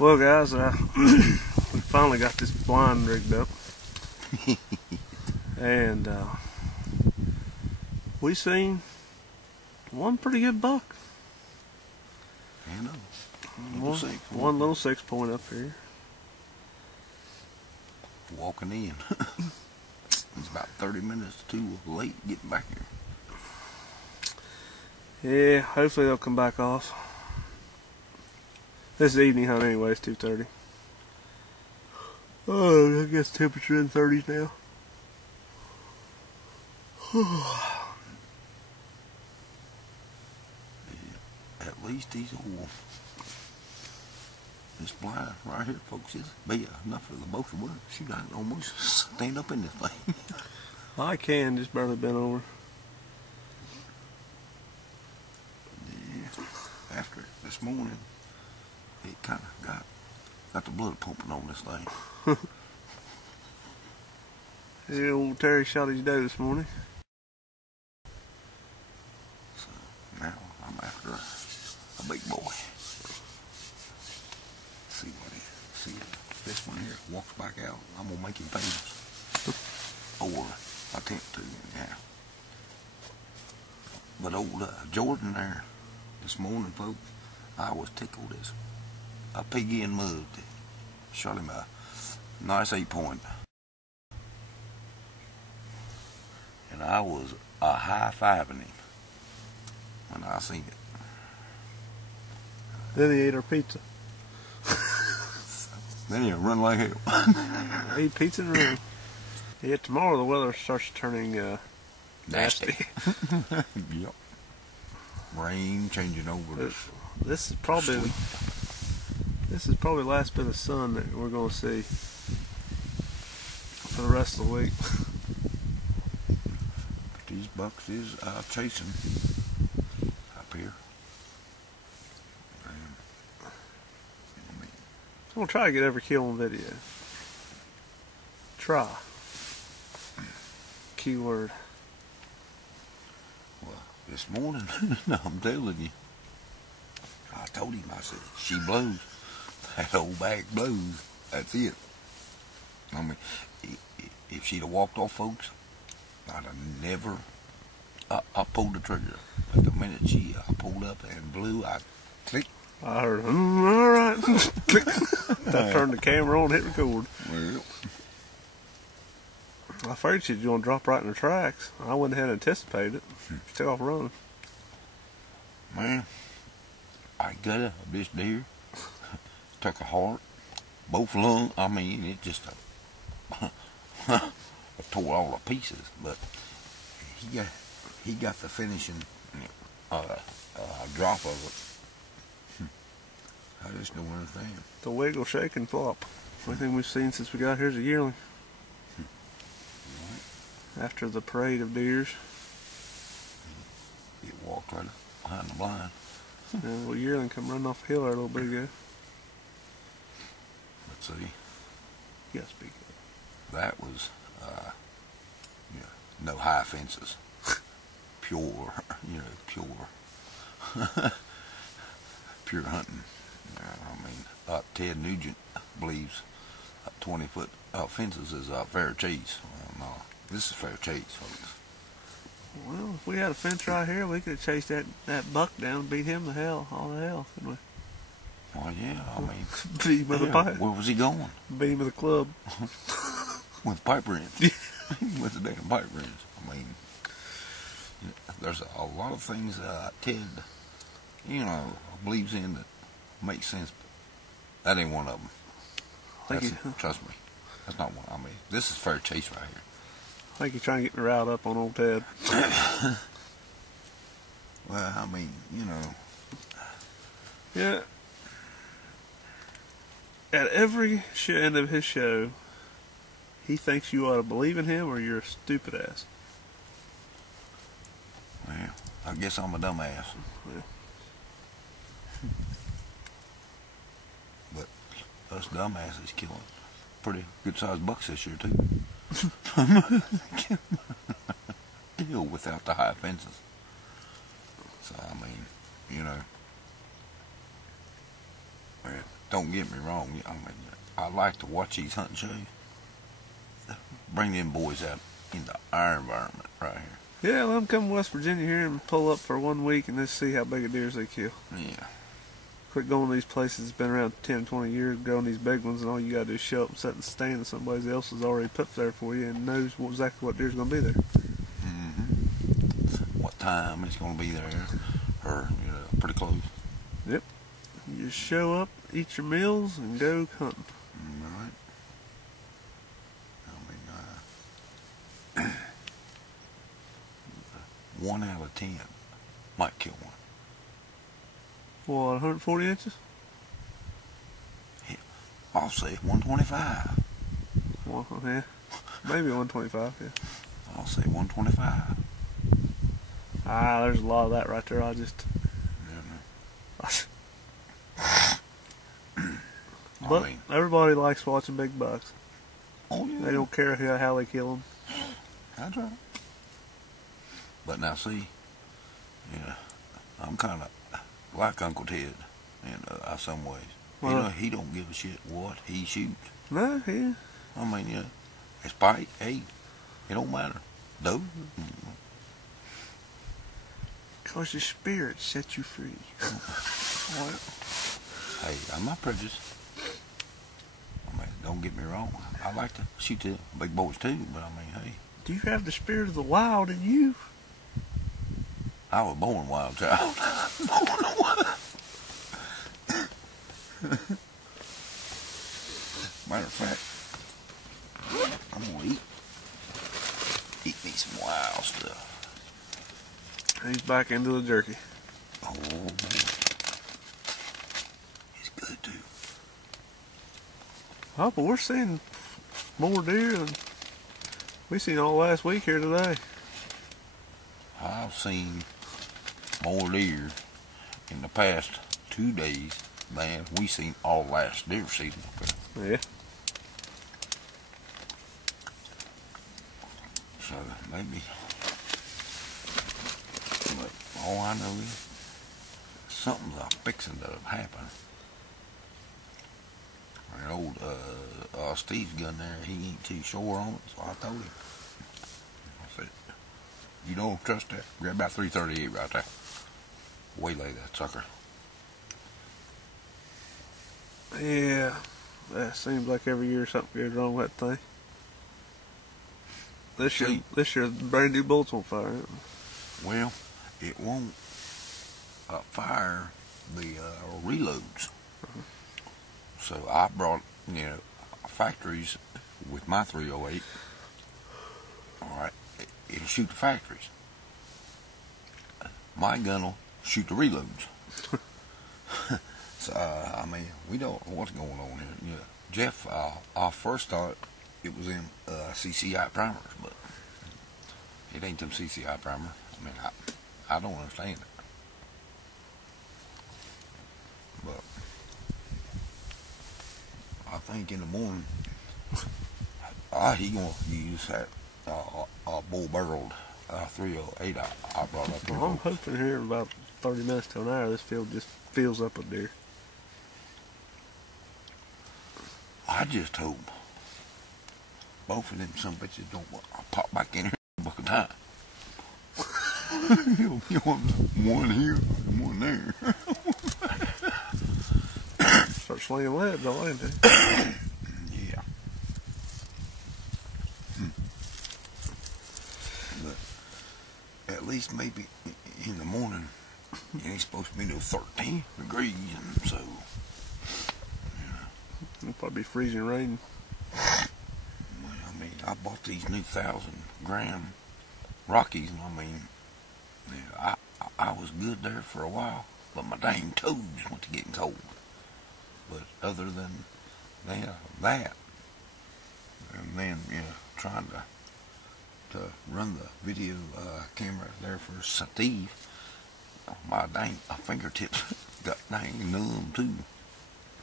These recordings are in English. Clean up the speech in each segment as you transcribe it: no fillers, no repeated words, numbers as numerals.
Well, guys, we finally got this blind rigged up, and we seen one pretty good buck. I know. One little 6-point up here. Walking in. It's about 30 minutes too late getting back here. Yeah, hopefully they'll come back off. This is evening hunt anyway, it's 2:30. Oh, I guess temperature in 30s now. At least he's old. This blind right here, folks, is big enough for the both of us. She got almost stand up in this thing. I can, just barely bent over. Yeah. After this morning, it kind of got the blood pumping on this thing. Yeah, old Terry shot his doe this morning. So now I'm after a big boy. See this one here walks back out. I'm gonna make him famous, or attempt to, yeah. But old Jordan there this morning, folks, I was tickled as a piggy in mud. Shot him a nice 8-point, and I was high-fiving him when I seen it. Then he ate our pizza. Then he'll run like hell. Eat pizza and run. Yeah, tomorrow the weather starts turning nasty. Yep. Rain changing over. This is probably the last bit of sun that we're going to see for the rest of the week. But these bucks is chasing up here. I'm going to try to get every kill on video. Try. Keyword. Well, this morning, I'm telling you, I told him, I said, she blows. That old bag blows. That's it. I mean, if she'd have walked off, folks, I'd have never, I pulled the trigger. But the minute she pulled up and blew, I clicked. I heard, all right. Click. I turned the camera on and hit record. Well, I figured she'd going to drop right in the tracks. I went ahead and anticipated it. She took off running. Man, I got a this deer. Took a heart, both lungs. I mean, it just tore all to pieces. But he got the finishing drop of it. I just don't understand. The wiggle, shake, and flop. Everything we've seen since we got here is a yearling. Right. After the parade of deers. It walked right behind the blind. And a little yearling come running off the hill there a little bit ago. Let's see. You gotta speak up. That was, no high fences. Pure, pure hunting. I mean, Ted Nugent believes 20-foot fences is fair chase. Well, no, this is fair chase, folks. Well, if we had a fence right here, we could have chased that buck down and beat him to hell, all to hell, couldn't we? Well, yeah, I mean, beat him with a pipe. Where was he going? Beat him with a club. With pipe wrench. With the damn pipe wrench. I mean, there's a lot of things Ted, believes in that make sense, but that ain't one of them. Trust me, that's not one. I mean, this is fair chase right here. I think you're trying to get me riled up on old Ted. Well, I mean, Yeah. At every end of his show, he thinks you ought to believe in him or you're a stupid ass. Well, I guess I'm a dumbass. Yeah. But us dumbasses killing pretty good sized bucks this year too. Deal without the high fences. So I mean, well, don't get me wrong. I mean, I like to watch these hunting shows. Bring them boys out into our environment right here. Yeah, let them come to West Virginia here and pull up for 1 week and just see how big a deers they kill. Yeah. Quit going to these places that's been around 10, 20 years, going these big ones, and all you got to do is show up and sit in the stand that somebody else has already put there for you and knows exactly what deer's going to be there. Mm-hmm. What time it's going to be there, or, pretty close. Yep. You just show up, eat your meals, and go hunting. All right. I mean, 1 out of 10 might kill one. What, 140 inches? Hell, I'll say 125. Well, yeah. Maybe 125, yeah. I'll say 125. There's a lot of that right there. I just... But everybody likes watching big bucks. Oh, yeah. They don't care how they kill them. That's right. But now, see, I'm kind of like Uncle Ted in some ways. He don't give a shit what he shoots. No, yeah. I mean, it's pike, hey, it don't matter. Doe. Because your spirit sets you free. Hey, I'm not prejudiced. I mean, don't get me wrong. I like to shoot the big boys too, but I mean, hey. Do you have the spirit of the wild in you? I was born wild child. Matter of fact, I'm gonna eat me some wild stuff. He's back into the jerky. Oh, he's good too. Oh, but we're seeing more deer than we seen all last week here today. I've seen more deer in the past 2 days than we seen all last deer season. Yeah. So maybe, but all I know is something's fixing to happen. And old Steve's gun there, he ain't too sure on it, so I told him. I said, you don't trust that? Grab about 338 right there. Waylay that sucker. Yeah. That seems like every year something goes wrong with that thing. This year, brand new bolts on fire. Well, it won't fire the reloads. So I brought, factories with my 308. All right, it'll shoot the factories. My gun will shoot the reloads. So I mean, we don't know what's going on here. Jeff, I first thought it was in CCI primers, but it ain't them CCI primers. I mean, I don't understand it. But I think in the morning, he gonna use that bull-barreled 308 I brought up here. Well, I'm hoping here in about 30 minutes to an hour, this field just fills up with deer. I just hope both of them some bitches don't pop back in here a buck of time. You want one here and one there. Start slinging leads, all ain't they? Yeah. But at least maybe in the morning, it ain't supposed to be no 13 degrees, and so. It'll probably be freezing rain. Well, I mean, I bought these new 1,000-gram Rockies, and I mean, I was good there for a while, but my dang toes went to getting cold. But other than that, and then trying to run the video camera there for Steve, my dang fingertips got dang numb too.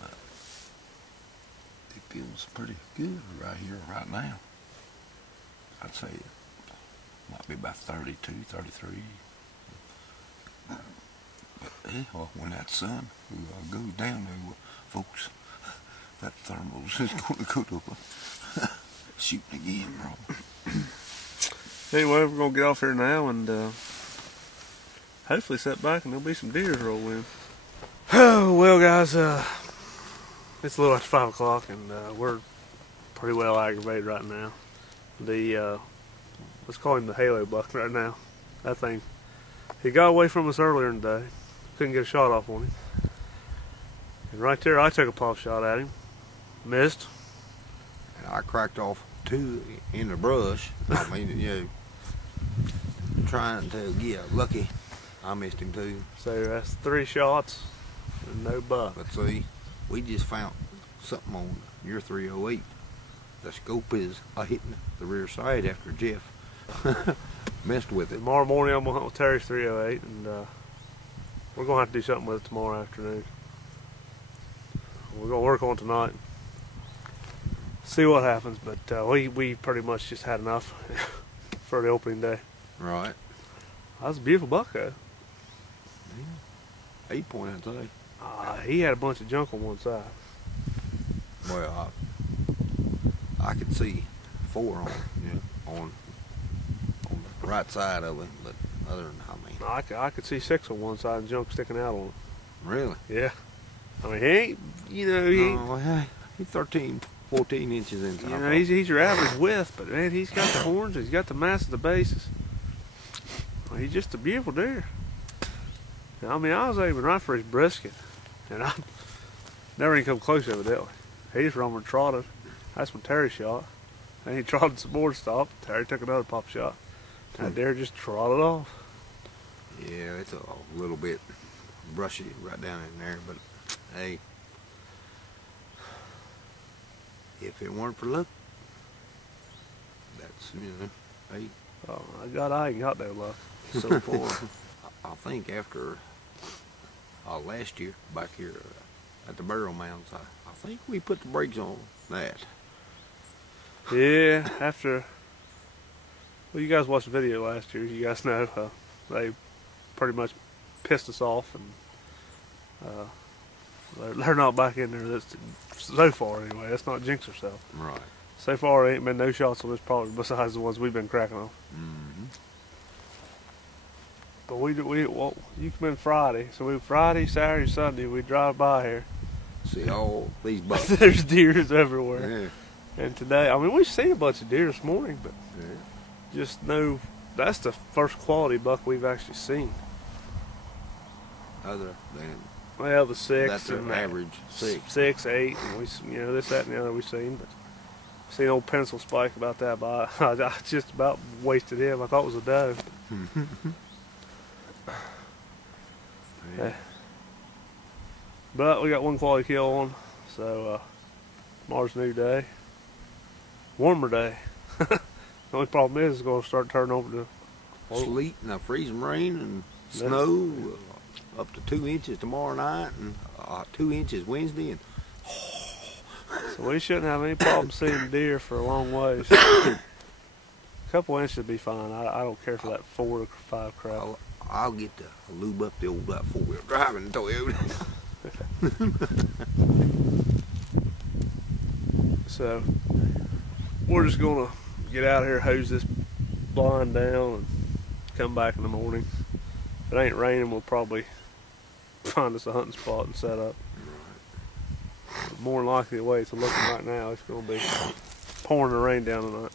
But it feels pretty good right here, right now. I'd say it might be about 32, 33. But Yeah, well, when that sun goes down there, folks, that thermals is going to go to shooting again, bro. Anyway, we're going to get off here now and hopefully sit back and there'll be some deers roll in. Oh, well, guys, it's a little after 5 o'clock and we're pretty well aggravated right now. Let's call him the halo buck right now. That thing, he got away from us earlier in the day. Couldn't get a shot off on him. And right there, I took a pop shot at him. Missed. And I cracked off 2 in the brush. I mean, trying to get lucky. I missed him too. So that's 3 shots and no buck. But see, we just found something on your 308. The scope is hitting the rear side after Jeff messed with it. Tomorrow morning I'm going to hunt with Terry's 308 and we're going to have to do something with it tomorrow afternoon. We're going to work on it tonight. See what happens, but we pretty much just had enough for the opening day. Right. That was a beautiful buck though. Yeah. 8-point, I'd say. He had a bunch of junk on one side. Well, I could see 4 on the right side of it, but other than I could see 6 on one side and junk sticking out on it. Really? Yeah. I mean, he ain't, he ain't. He's 13, 14 inches in. He's your average width, but man, he's got the horns, he's got the mass of the bases. Well, he's just a beautiful deer. I mean, I was aiming right for his brisket, and I never even come close evidently. He just run and trotted. That's when Terry shot. And he trotted some more, stopped. Terry took another pop shot. That deer just trotted off. Yeah, it's a little bit brushy right down in there, but hey, if it weren't for luck, that's, hey. Oh my God, I ain't got no luck so far. I think after last year, back here at the Barrel Mounds, I think we put the brakes on that. Yeah, after, well, you guys watched the video last year, you guys know they pretty much pissed us off, and they're not back in there so far anyway. Let's not jinx ourselves. Right. So far, there ain't been no shots on this property besides the ones we've been cracking off. Mm-hmm. But well, you come in Friday, so Friday, Saturday, Sunday, we drive by here. See all these bucks. There's deers everywhere. Yeah. And today, I mean, we've seen a bunch of deer this morning, but just no, that's the first quality buck we've actually seen. Other than, well, the 6 that's and an average 6. 6, 8, and we, this, that, and the other we've seen. But seen old Pencil Spike about that, but I just about wasted him. I thought it was a doe. Yeah. But we got one quality kill on, so tomorrow's a new day. Warmer day. The only problem is it's going to start turning over to sleet and freezing rain and snow, up to 2 inches tomorrow night and 2 inches Wednesday. And so we shouldn't have any problem seeing deer for a long ways. A couple inches would be fine. I don't care for that 4 or 5 crap. I'll get to lube up the old 4-wheel driving Toyota. So we're just gonna get out here, hose this blind down, and come back in the morning. If it ain't raining, we'll probably find us a hunting spot and set up. But more than likely, the way it's looking right now, it's gonna be pouring the rain down tonight.